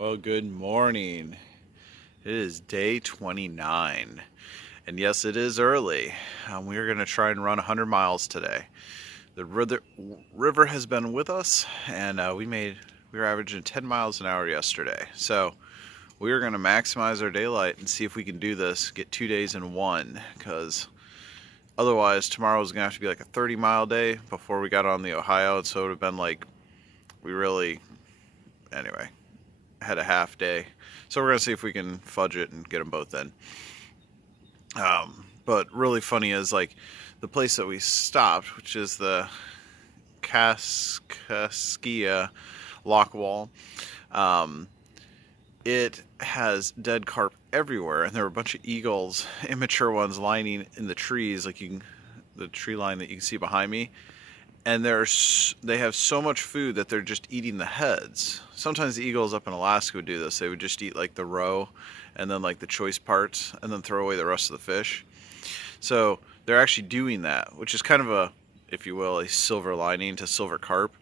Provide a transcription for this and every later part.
Well, good morning. It is day 29, and yes, it is early. We are going to try and run 100 miles today. The river has been with us, and we were averaging 10 miles an hour yesterday. So we are going to maximize our daylight and see if we can do this, get 2 days in one, because otherwise tomorrow is going to have to be like a 30-mile day before we got on the Ohio, and so it would have been like anyway, had a half day. So we're going to see if we can fudge it and get them both in. But really funny is like the place that we stopped, which is the Kaskaskia lock wall. It has dead carp everywhere, and there were a bunch of eagles, immature ones, lining in the trees, like the tree line that you can see behind me. And they have so much food that they're just eating the heads. Sometimes the eagles up in Alaska would do this. They would just eat like the roe and then like the choice parts and then throw away the rest of the fish. So they're actually doing that, which is kind of a, if you will, a silver lining to silver carp.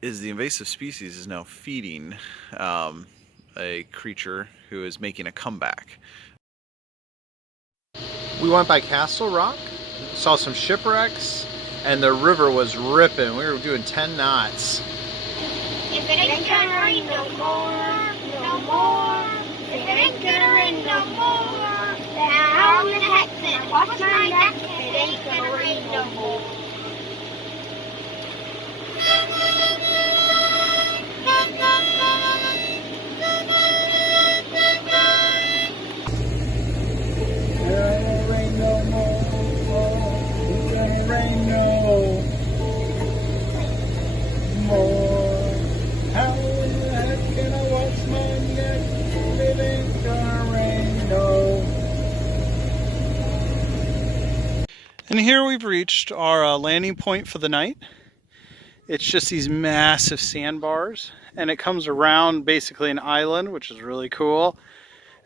Is the invasive species is now feeding a creature who is making a comeback. We went by Castle Rock, saw some shipwrecks, and the river was ripping. We were doing 10 knots. If it ain't gonna rain no more, no more. If it ain't gonna rain no more, then how in the heck then? Watch my back if it ain't gonna rain no more. And here we've reached our landing point for the night. It's just these massive sandbars, and it comes around basically an island, which is really cool.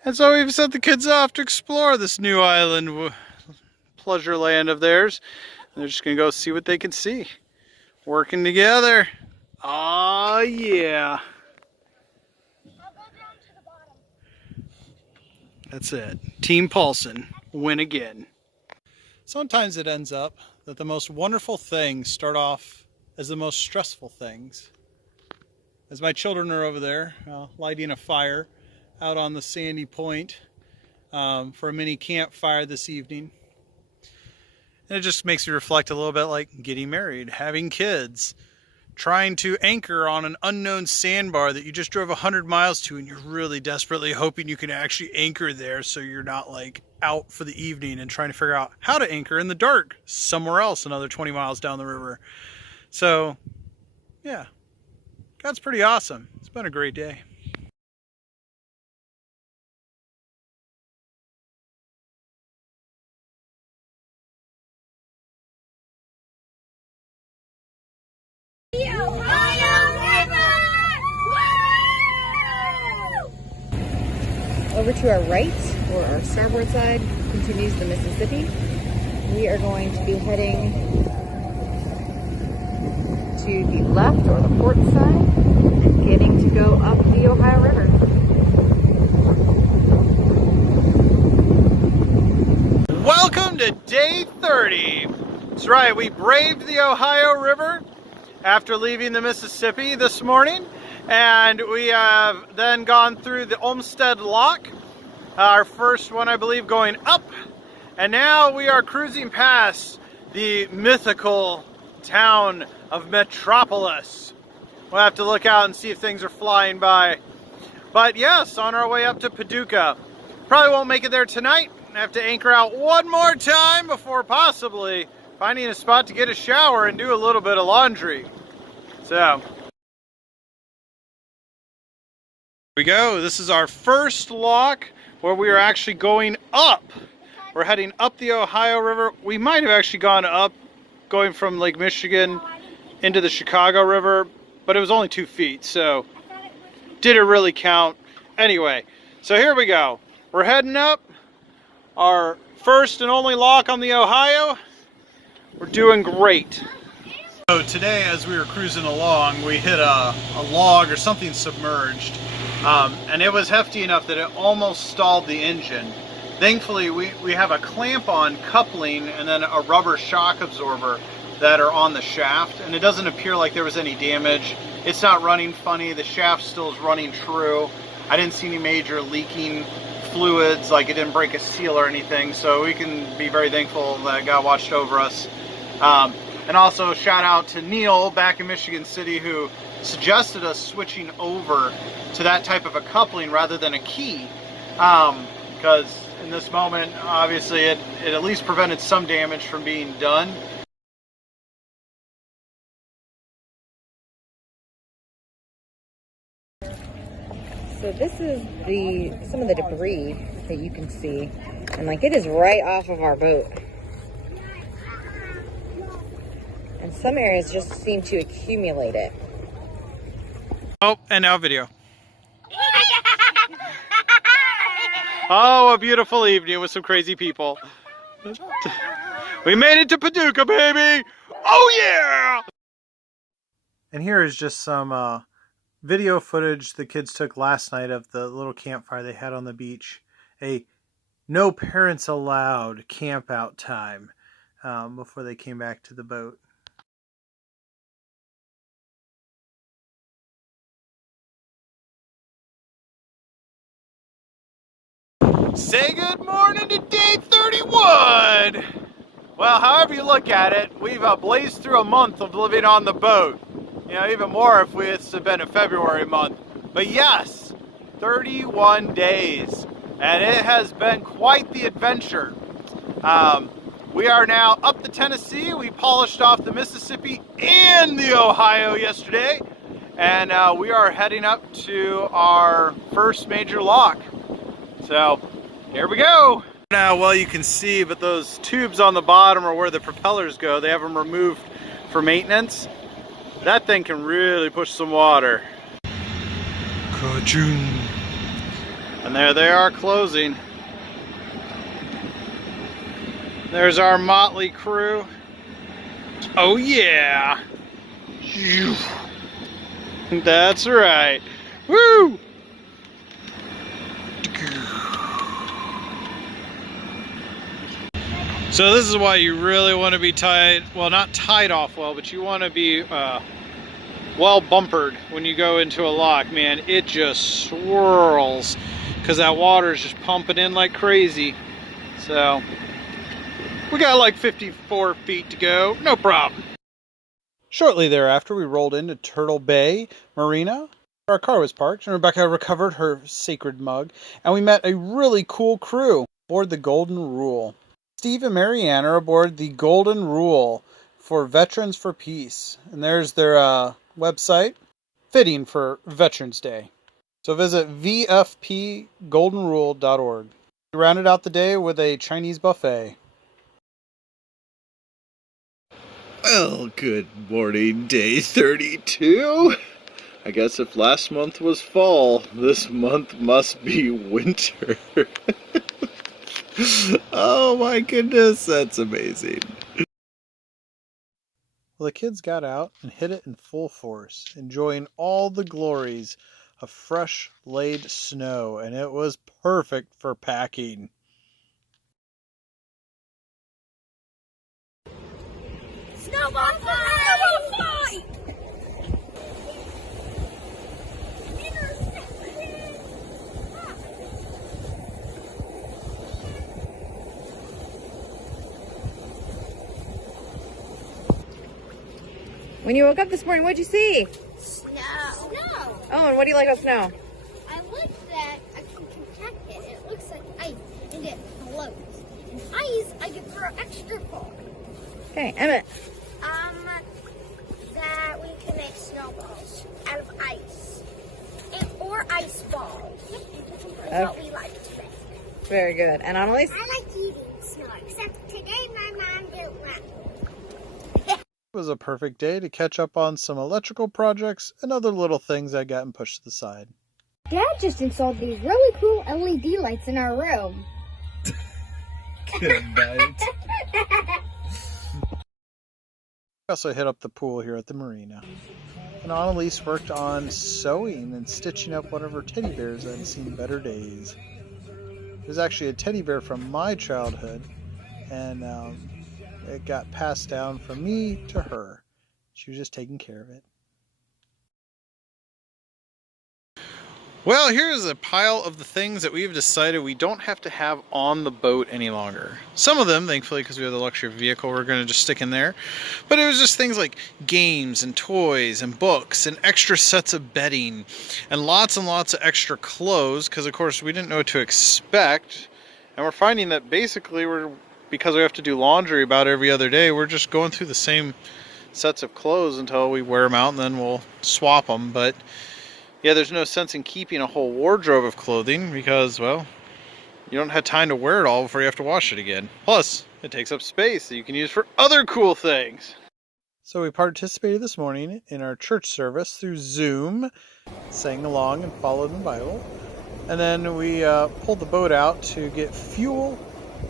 And so we've sent the kids off to explore this new island pleasure land of theirs. And they're just gonna go see what they can see. Working together. Oh yeah. That's it. Team Paulson, win again. Sometimes it ends up that the most wonderful things start off as the most stressful things. As my children are over there lighting a fire out on the sandy point for a mini campfire this evening. And it just makes me reflect a little bit like getting married, having kids, trying to anchor on an unknown sandbar that you just drove 100 miles to, and you're really desperately hoping you can actually anchor there so you're not like out for the evening and trying to figure out how to anchor in the dark somewhere else another 20 miles down the river. So yeah, God's pretty awesome. It's been a great day. The Ohio River! Over to our right, or our starboard side, continues the Mississippi. We are going to be heading to the left, or the port side, and getting to go up the Ohio River. Welcome to day 30. That's right, we braved the Ohio River after leaving the Mississippi this morning, and we have then gone through the Olmsted Lock, our first one I believe going up, and now we are cruising past the mythical town of Metropolis. We'll have to look out and see if things are flying by. But yes, on our way up to Paducah. Probably won't make it there tonight. I have to anchor out one more time before possibly finding a spot to get a shower and do a little bit of laundry. So, here we go. This is our first lock where we are actually going up. We're heading up the Ohio River. We might have actually gone up, going from Lake Michigan into the Chicago River, but it was only 2 feet, so did it really count? Anyway, so here we go. We're heading up. Our first and only lock on the Ohio. We're doing great. So today, as we were cruising along, we hit a log or something submerged, and it was hefty enough that it almost stalled the engine. Thankfully, we have a clamp-on coupling and then a rubber shock absorber that are on the shaft, and it doesn't appear like there was any damage. It's not running funny. The shaft still is running true. I didn't see any major leaking fluids, like it didn't break a seal or anything, so we can be very thankful that God watched over us. And also shout out to Neil back in Michigan City, who suggested us switching over to that type of a coupling rather than a key, because in this moment, obviously, it at least prevented some damage from being done. So this is some of the debris that you can see, and like it is right off of our boat. And some areas just seem to accumulate it. Oh, and now video. Oh, a beautiful evening with some crazy people. We made it to Paducah, baby! Oh yeah! And here is just some video footage the kids took last night of the little campfire they had on the beach. A no parents allowed camp out time before they came back to the boat. Say good morning to day 31! Well, however you look at it, we've blazed through a month of living on the boat. You know, even more if it's been a February month. But yes, 31 days. And it has been quite the adventure. We are now up the Tennessee. We polished off the Mississippi and the Ohio yesterday. And we are heading up to our first major lock. So, here we go. Now, well, you can see, but those tubes on the bottom are where the propellers go. They have them removed for maintenance. That thing can really push some water. Ka-choom. And there they are closing. There's our motley crew. Oh yeah. That's right. Woo! So this is why you really want to be tied, well, not tied off well, but you want to be well bumpered when you go into a lock, man. It just swirls because that water is just pumping in like crazy. So we got like 54 feet to go, no problem. Shortly thereafter, we rolled into Turtle Bay Marina. Our car was parked and Rebecca recovered her sacred mug, and we met a really cool crew aboard the Golden Rule. Steve and Marianne are aboard the Golden Rule for Veterans for Peace. And there's their website, fitting for Veterans Day. So visit vfpgoldenrule.org. We rounded out the day with a Chinese buffet. Well, good morning, day 32. I guess if last month was fall, this month must be winter. Oh my goodness, that's amazing. Well, the kids got out and hit it in full force, enjoying all the glories of fresh laid snow, and it was perfect for packing. Snowball fight! Snowball fight! When you woke up this morning, what'd you see? Snow. Snow. Oh, and what do you like about snow? I looked that I can protect it. It looks like ice and it floats. And ice, I can throw extra far. Okay, Emmett. That we can make snowballs out of ice. Or ice balls. That's what we like to make. Very good. And Annalise? I like eating snow, except today my mom didn't let me. It was a perfect day to catch up on some electrical projects and other little things I'd gotten pushed to the side. Dad just installed these really cool LED lights in our room. Good night. Also hit up the pool here at the marina. And Annalise worked on sewing and stitching up one of her teddy bears that had seen better days. It was actually a teddy bear from my childhood, and it got passed down from me to her. She was just taking care of it. Well, here's a pile of the things that we've decided we don't have to have on the boat any longer. Some of them, thankfully, because we have the luxury of vehicle, we're going to just stick in there. But it was just things like games and toys and books and extra sets of bedding and lots of extra clothes, because of course we didn't know what to expect. And we're finding that basically because we have to do laundry about every other day, we're just going through the same sets of clothes until we wear them out, and then we'll swap them. But yeah, there's no sense in keeping a whole wardrobe of clothing because, well, you don't have time to wear it all before you have to wash it again. Plus, it takes up space that you can use for other cool things. So we participated this morning in our church service through Zoom, sang along and followed the Bible. And then we pulled the boat out to get fuel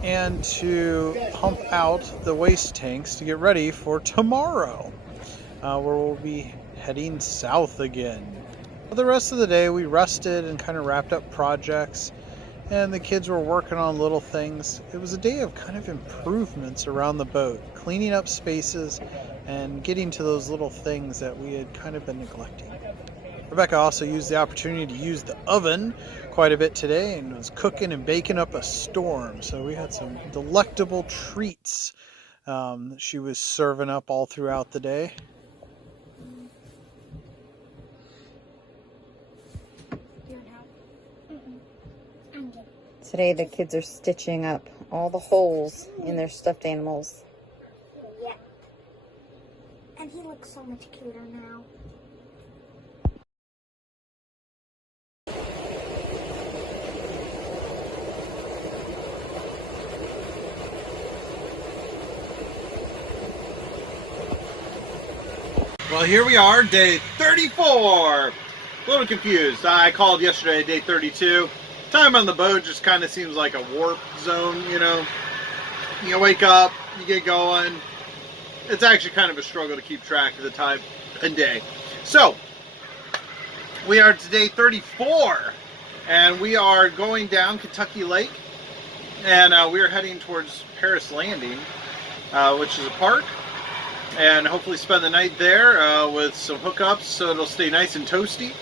and to pump out the waste tanks to get ready for tomorrow, where we'll be heading south again. For the rest of the day, we rested and kind of wrapped up projects, and the kids were working on little things. It was a day of kind of improvements around the boat, cleaning up spaces and getting to those little things that we had kind of been neglecting. Rebecca also used the opportunity to use the oven quite a bit today and was cooking and baking up a storm. So we had some delectable treats she was serving up all throughout the day. Today the kids are stitching up all the holes in their stuffed animals. Yeah. And he looks so much cuter now. Well, here we are, day 34. A little confused. I called yesterday day 32. Time on the boat just kind of seems like a warp zone, you know. You wake up, you get going. It's actually kind of a struggle to keep track of the time and day. So, we are today 34, and we are going down Kentucky Lake, and we are heading towards Paris Landing, which is a park, and hopefully spend the night there with some hookups so it'll stay nice and toasty.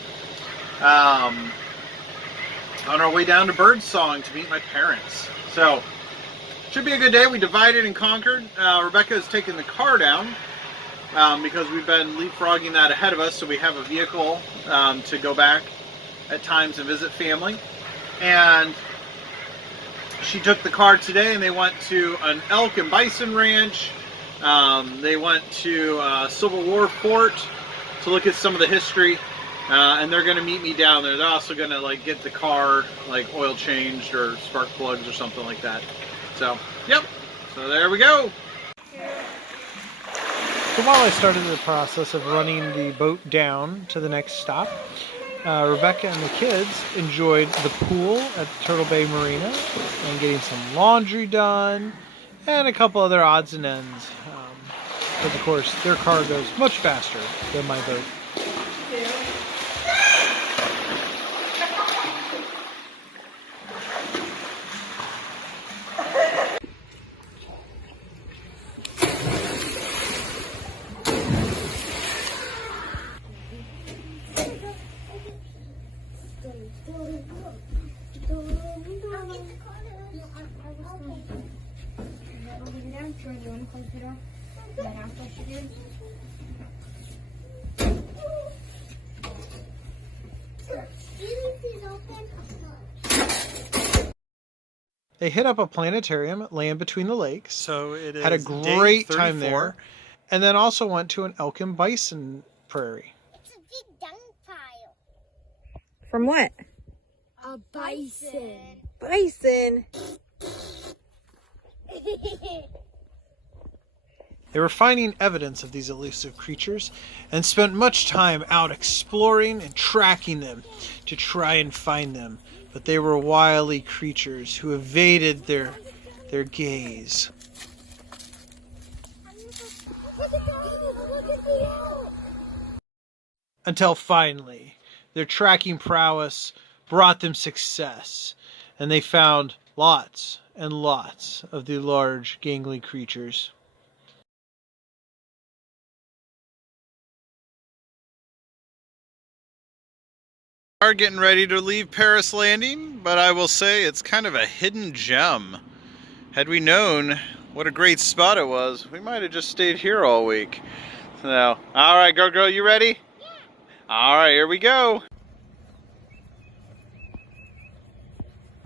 On our way down to Birdsong to meet my parents. So, should be a good day. We divided and conquered. Rebecca has taken the car down because we've been leapfrogging that ahead of us, so we have a vehicle to go back at times and visit family. And she took the car today, and they went to an elk and bison ranch. They went to Civil War Fort to look at some of the history. And they're going to meet me down there. They're also going to get the car oil changed or spark plugs or something like that. So, yep. So there we go. So while I started the process of running the boat down to the next stop, Rebecca and the kids enjoyed the pool at the Turtle Bay Marina and getting some laundry done and a couple other odds and ends. But of course, their car goes much faster than my boat. They hit up a planetarium at Land Between the Lakes. So it is had a great time there. And then also went to an elk and bison prairie. It's a big dung pile. From what? A bison. Bison. They were finding evidence of these elusive creatures and spent much time out exploring and tracking them to try and find them. But they were wily creatures who evaded their gaze. until finally their tracking prowess brought them success, and they found lots and lots of the large gangly creatures. Are getting ready to leave Paris Landing, but I will say it's kind of a hidden gem. Had we known what a great spot it was, we might have just stayed here all week. So, all right, girl, you ready? Yeah. All right, here we go.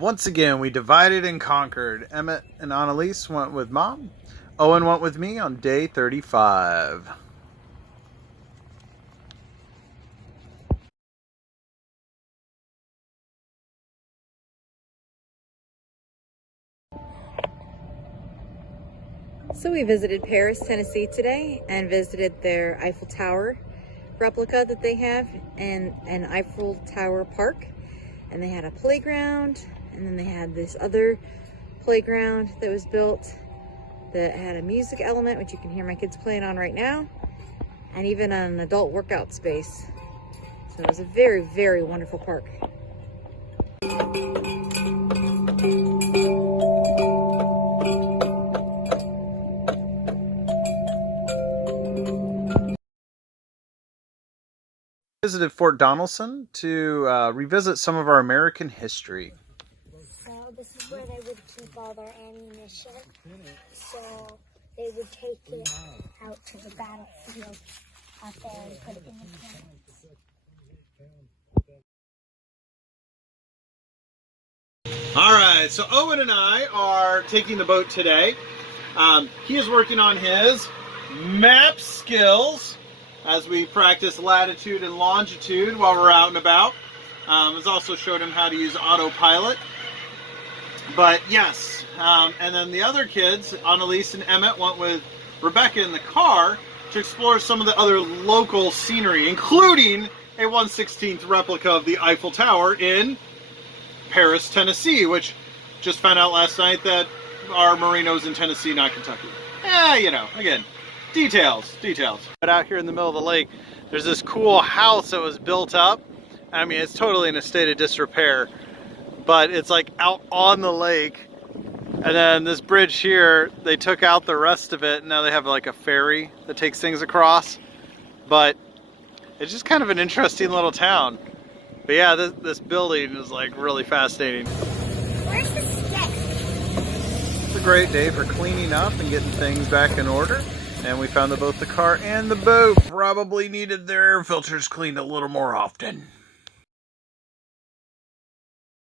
Once again, we divided and conquered. Emmett and Annalise went with Mom. Owen went with me on day 35. So we visited Paris, Tennessee today and visited their Eiffel Tower replica that they have and an Eiffel Tower park. And they had a playground, and then they had this other playground that was built that had a music element, which you can hear my kids playing on right now, and even an adult workout space. So it was a very, very wonderful park. Visited Fort Donelson to revisit some of our American history. So this is where they would keep all their ammunition. So they would take it out to the battlefield out there and put it in the camp. All right, so Owen and I are taking the boat today. He is working on his map skills as we practice latitude and longitude while we're out and about. Has also showed him how to use autopilot. But yes, and then the other kids, Annalise and Emmett, went with Rebecca in the car to explore some of the other local scenery, including a 1/16th replica of the Eiffel Tower in Paris, Tennessee, which just found out last night that our Marino's in Tennessee, not Kentucky. You know, again, details. But out here in the middle of the lake, there's this cool house that was built up. I mean, it's totally in a state of disrepair, but it's like out on the lake. And then this bridge here, they took out the rest of it, and now they have like a ferry that takes things across. But it's just kind of an interesting little town. But yeah, this building is like really fascinating. Where's the sketch? It's a great day for cleaning up and getting things back in order. And we found that both the car and the boat probably needed their air filters cleaned a little more often.